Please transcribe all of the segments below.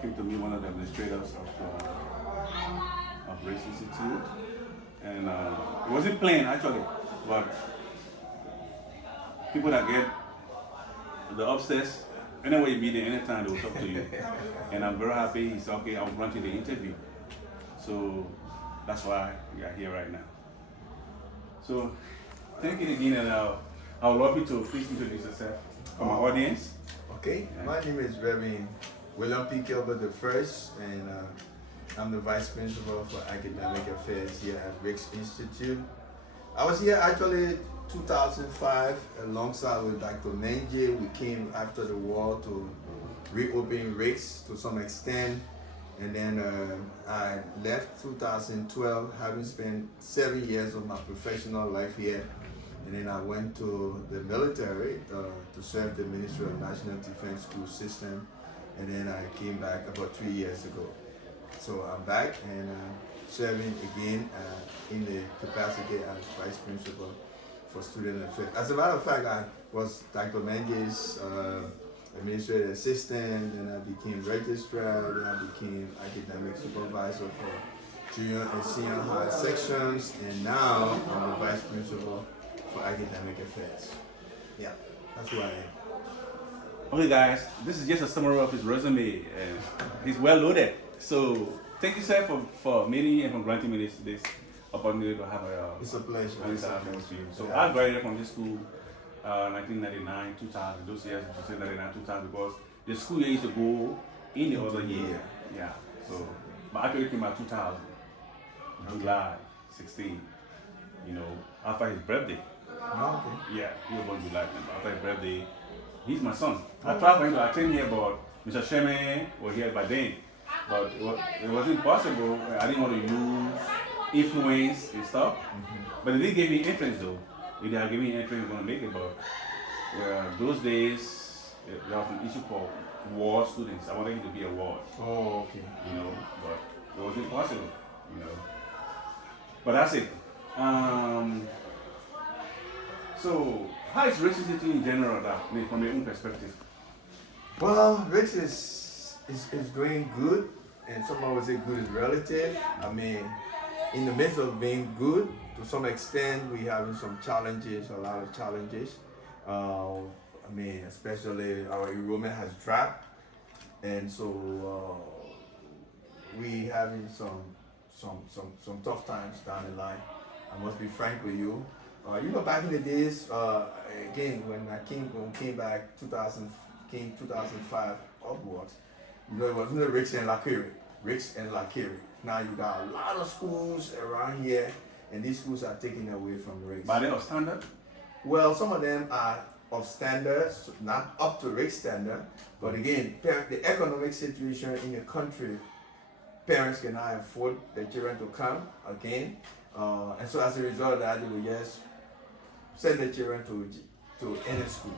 came to meet one of the administrators of Race Institute, and it wasn't planned actually, but people that get the upstairs, anywhere you meet them, anytime they will talk to you, and I'm very happy. He said, okay, I'll grant you the interview. So that's why we are here right now. So thank you again, and I would love you to please introduce yourself for my audience. Okay, my name is Reverend William P. Gilbert I, and I'm the Vice Principal for Academic Affairs here at Ricks Institute. I was here actually 2005 alongside with Dr. Menje. We came after the war to reopen Ricks to some extent, and then I left 2012, having spent 7 years of my professional life here. And then I went to the military to serve the Ministry of National Defense School System. And then I came back about 3 years ago. So I'm back and serving again in the capacity as Vice Principal for Student Affairs. As a matter of fact, I was Dr. Menge's administrative assistant, and I became registrar, then I became academic supervisor for junior and senior high sections, and now I'm the Vice Principal for Academic Affairs. Yeah, that's who I am. Okay guys, this is just a summary of his resume, and he's well loaded. So thank you, sir, for meeting me and for granting me this opportunity to have It's a pleasure. interaction with you. So I graduated from this school 1999, 2000, those years, 1999, 2000, because the school year used to go in the other year. Yeah, so, but actually came out 2000, July 16, you know, after his birthday. Oh, okay. Yeah, he was born July 10th. After his birthday, he's my son. I tried for him to attend here, but Mr. Sherman was here by then. But it wasn't possible. I didn't want to use influence and stuff. But they did give me entrance though. If they had given me entrance, I'm going to make it. But those days, there was an issue for ward students. I wanted him to be a ward. Oh, okay. You know, but it wasn't possible, you know. But that's it. So, how is Ricks Institute in general, from your own perspective? Well, Ricks is doing good, and someone would say good is relative. I mean, in the midst of being good, to some extent, we having some challenges, a lot of challenges. I mean, especially our enrollment has dropped, and so we having some tough times down the line. I must be frank with you. You know, back in the days, again, when we came back 2005 upwards, you know, it wasn't the Ricks and Lakiri. Now you got a lot of schools around here, and these schools are taken away from Ricks. Are they of standard? Well, some of them are of standards, not up to Ricks standard, but again, the economic situation in the country, parents cannot afford their children to come again, and so as a result of that, they will just send their children to any school,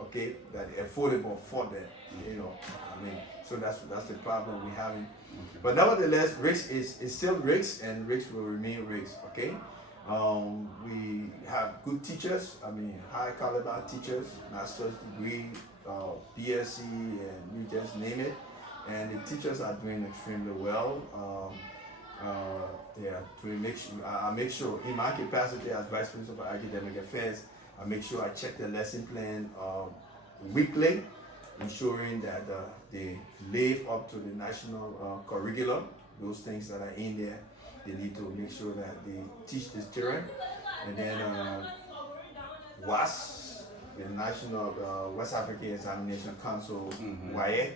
okay, that is affordable for them, you know. I mean, so that's the problem we're having. Okay. But nevertheless, Ricks is still Ricks, and Ricks will remain Ricks, okay. We have good teachers. I mean, high caliber teachers, master's degree, BSc, and you just name it. And the teachers are doing extremely well. They are doing. I make sure in my capacity as Vice Principal for Academic Affairs, I make sure I check the lesson plan weekly, ensuring that they live up to the national curriculum. Those things that are in there, they need to make sure that they teach the children. And then WAS, the National West African Examination Council, WAEC,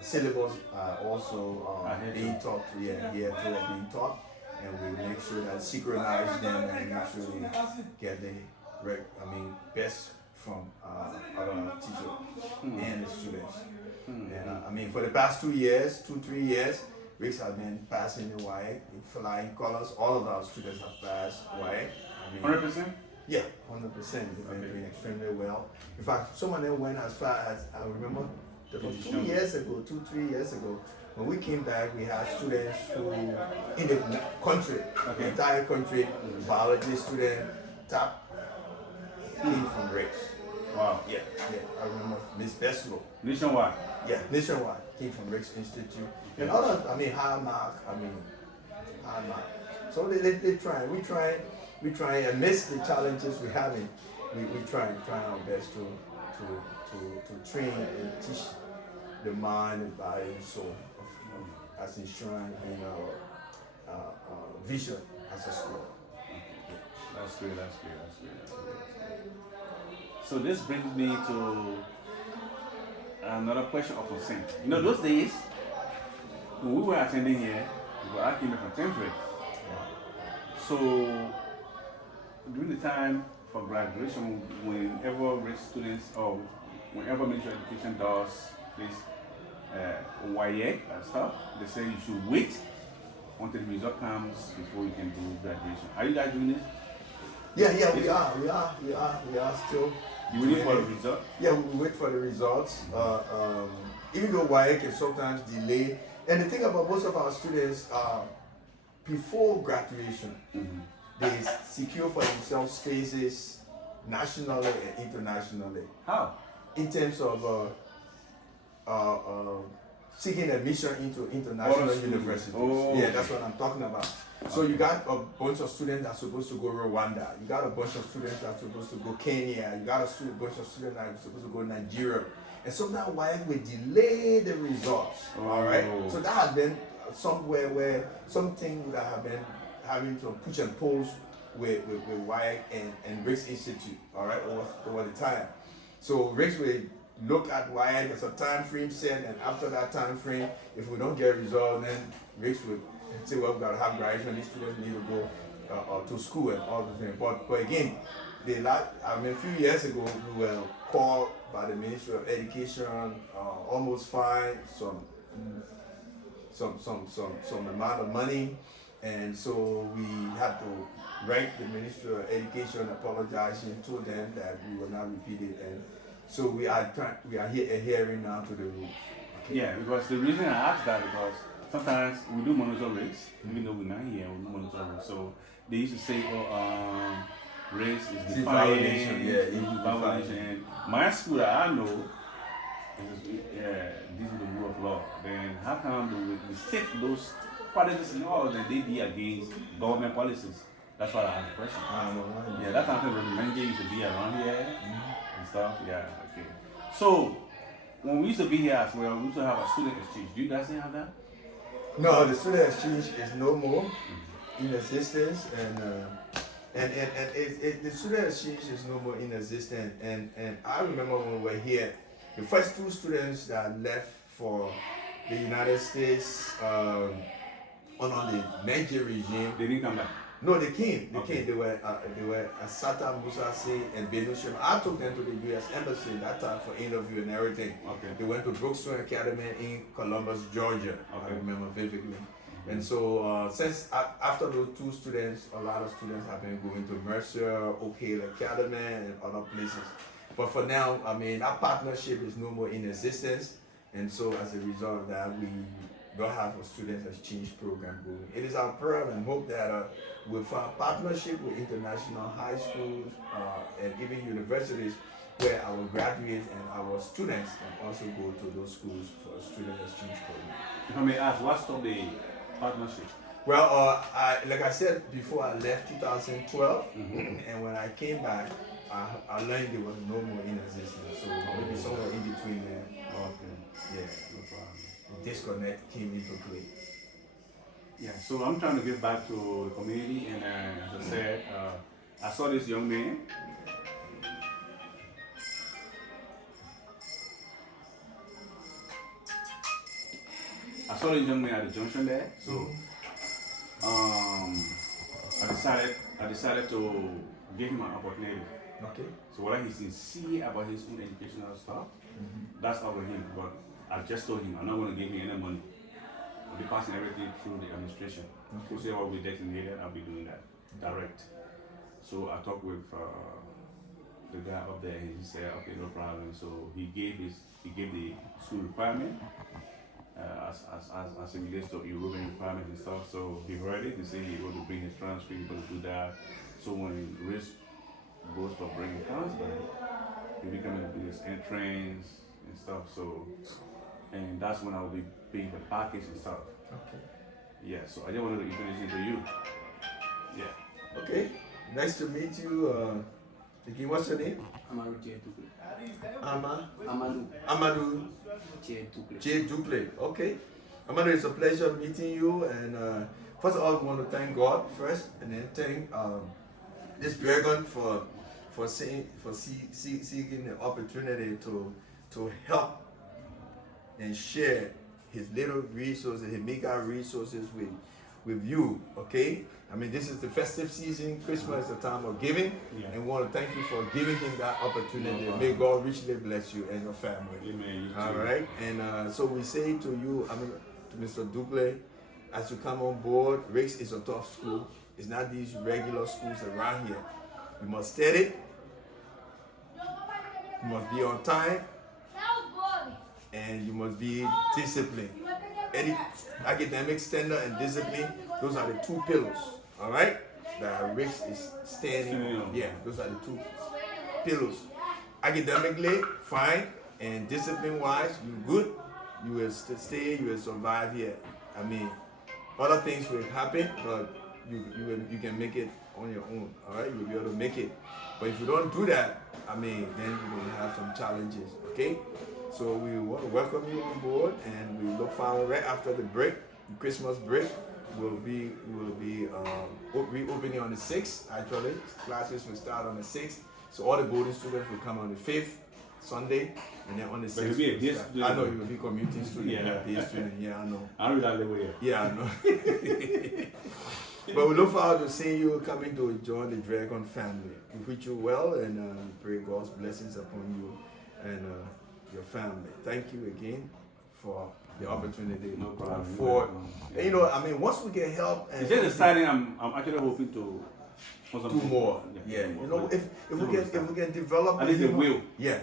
syllabus are also being taught. Here too are being taught, and we make sure that synchronize them and make sure they get the best from our teachers and the students. And I mean, for the past 2 years, 3 years, Ricks have been passing the WAEC in flying colors. All of our students have passed WAEC. 100%? Yeah, 100%. They've been doing extremely well. In fact, some of them went as far as, I remember, about 2 years ago, 3 years ago, when we came back, we had students who, in the country, the entire country, biology student, top came from Ricks. Wow. Yeah, I remember Miss Beslow. Nationwide? Yeah, nationwide. came from Rick's Institute. And others, I mean, high mark. So they try. We try, amidst the challenges we're having, we try our best to train and teach the mind and body and soul as enshrined in our vision as a school. That's great. So this brings me to another question of concern. You know, those days when we were attending here, I came from 10th grade. So during the time for graduation, whenever rich students or whenever Ministry of Education does this WAEC and stuff, they say you should wait until the result comes before you can do graduation. Are you guys doing this? Yeah, we are still. You waiting for the result? Yeah, we wait for the results. Even though WAEC can sometimes delay. And the thing about most of our students, before graduation, they secure for themselves spaces nationally and internationally. How? In terms of seeking admission into international universities. Oh, yeah, that's what I'm talking about. So you got a bunch of students that are supposed to go Rwanda. You got a bunch of students that are supposed to go Kenya. You got a bunch of students that are supposed to go Nigeria. And sometimes why we delay the results. All right. So that has been somewhere where something would have been having some push and pulls with WAEC and Rick's Institute. All right, over the time. So Rick's will look at WAEC. There's a time frame set, and after that time frame, if we don't get results, then Rick's will say, well, we've got to have graduation. These students need to go to school and all the things. But again, a few years ago, we were called by the Ministry of Education, almost fined some amount of money, and so we had to write the Ministry of Education apologizing to them that we will not repeat it, and so we are adhering now to the rules. Okay? Yeah, because the reason I asked that because sometimes we do monitor race, even though we're not here, we do monitor race. So they used to say, race is defiant, violation. And my school that I know, this is the rule of law. Then how come the state those policies and all that they be against government policies? That's why I asked the question. Yeah, that's something when Menge used to be around here and stuff. Yeah, okay. So when we used to be here as well, we used to have a student exchange. Do you guys have that? No, the student exchange is no more in existence, and the student exchange is no more in existence. And I remember when we were here, the first two students that left for the United States under the Niger regime, they didn't come back. No, they came. They were Sata Musasi and Benu Shema. I took them to the U.S. Embassy that time for interview and everything. Okay. They went to Brookstone Academy in Columbus, Georgia. Okay. I remember vividly. And so since after those two students, a lot of students have been going to Mercer, Oak Hill Academy, and other places. But for now, I mean, our partnership is no more in existence. And so as a result of that, we don't have a student exchange program going. It is our prayer and hope that we'll find partnership with international high schools and even universities where our graduates and our students can also go to those schools for a student exchange program. If I may ask, what's the partnership? Well, like I said before, I left 2012, and when I came back, I learned there was no more in existence. So maybe somewhere in between there. Okay. Yeah. No problem. The disconnect came into play. Yeah. So I'm trying to give back to the community, and as I said, I saw this young man. I saw this young man at the junction there. So I decided to give him an opportunity. Okay. So whether he's sincere about his own educational stuff, that's up to him. But I just told him I'm not going to give him any money. I'll be passing everything through the administration. Okay. So what we designated, I'll be doing that direct. So I talked with the guy up there, and he said, okay, no problem. So he gave the school requirement as it relates to European requirements and stuff. So he heard it. He said he's going to bring his transcript, he's going to do that. So when risk goes for bringing comes back, he becoming to do his entrance and stuff. So and that's when I will be paying for the package and stuff. Okay. Yeah, so I just wanted to introduce you to you. Yeah. Okay. Nice to meet you. Again, what's your name? Amadou J. Duple. Amadou Amadou J. Duple. J. Duple. Okay. Amadou, it's a pleasure meeting you. And first of all, we want to thank God first, and then thank this dragon for seeking the opportunity to help and share his little resources, his mega resources with you. Okay. I mean, this is the festive season. Christmas is a time of giving, and we want to thank you for giving him that opportunity. May God richly bless you and your family. Amen. All right, and so we say to you, I mean, to Mr. Duple, as you come on board, Rick's is a tough school. It's not these regular schools around here. You must study. You must be on time, and you must be disciplined. Any academic standard and discipline, those are the two pillars. All right, that Rick's is standing on. Yeah, those are the two pillars. Academically, fine, and discipline-wise, you good. You will stay. You will survive here. I mean, other things will happen, but you can make it on your own. All right, you'll be able to make it. But if you don't do that, I mean, then you will have some challenges. Okay. So we want to welcome you on board, and we look forward right after the break, the Christmas break. We'll be reopening on the 6th. Actually, classes will start on the 6th. So all the boarding students will come on the 5th, Sunday, and then on the 6th. But you'll be a day student. I know you will be commuting student. Yeah. Day student. Yeah, I know. I don't know that way. Yeah, I know. But we look forward to seeing you coming to join the Dragon family. We wish you well, and pray God's blessings upon you and your family. Thank you again for the opportunity No problem. to afford. And, you know, I mean, once we get help, and It's just exciting. I'm actually hoping to do more. Yeah, you know, if we can develop at least the will. Yeah,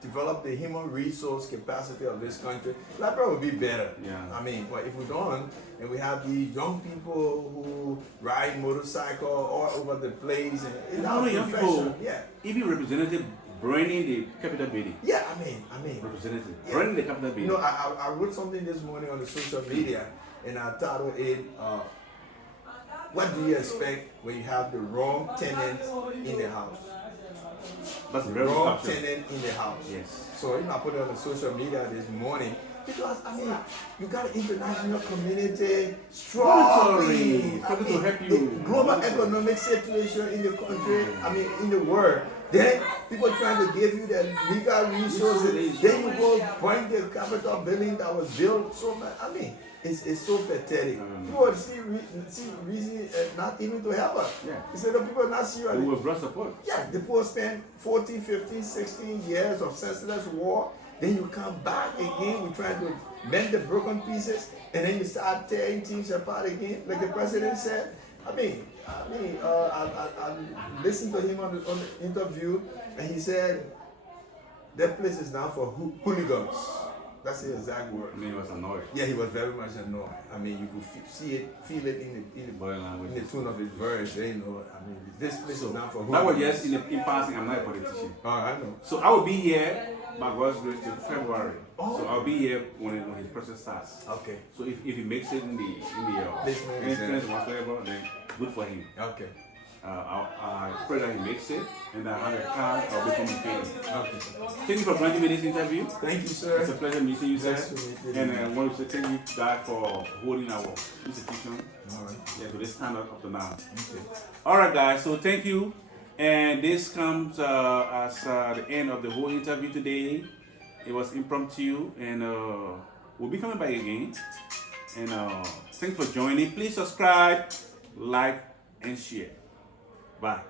develop the human resource capacity of this country, Liberia will be better. Yeah. I mean, but if we don't, and we have these young people who ride motorcycle all over the place, and it's How not many young professional. people? Yeah, Even representative branding the Capitol building. yeah. I mean, Representative Yeah. branding the Capitol you building. know, I wrote something this morning on the social media, and I titled it, "What do you expect when you have the wrong tenant in the house?" That's The very wrong captured. tenant in the house. Yes. So I put it on the social media this morning because I mean you got an international community struggling. Monitoring, coming to help you. The global economic situation in the country, I mean in the world. Then people trying to give you the legal resources. Then you go bring the Capitol building that was built so much. I mean, it's so pathetic. People see reason not even to help us. Yeah. He said the people not serious. We will bring support. Yeah, the poor spend 14, 15, 16 years of senseless war. Then you come back again, we try to mend the broken pieces, and then you start tearing things apart again. Like the president said, I listened to him on the interview, and he said, that place is now for hooligans. That's the exact word. I mean, he was annoyed. Yeah, he was very much annoyed. I mean, you could feel it in the Body language. in the tone of his verse, you know. I mean, this place is not for That was hooligans. just in passing. I'm not a politician. Oh, I know. So I will be here by God's grace till February. Oh. So I'll be here when his process starts. Okay. So if he makes it in the Placement entrance whatsoever, then good for him. Okay. I pray that he makes it, and I have a car. I'll be coming to him. Okay. Thank you for granting me this interview. Thank you, sir. It's a pleasure meeting you, sir. Nice to meet you. And I want to say thank you, God, for holding our institution All right. to this stand up to now. Okay. All right, guys. So thank you. And this comes as the end of the whole interview today. It was impromptu, and we'll be coming back again. And thanks for joining. Please subscribe, like, and share. Bye.